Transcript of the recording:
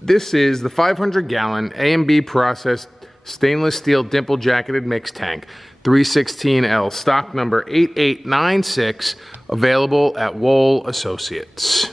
This is the 500-gallon A&B processed stainless steel dimple jacketed mix tank, 316L, stock number 8896, available at Wohl Associates.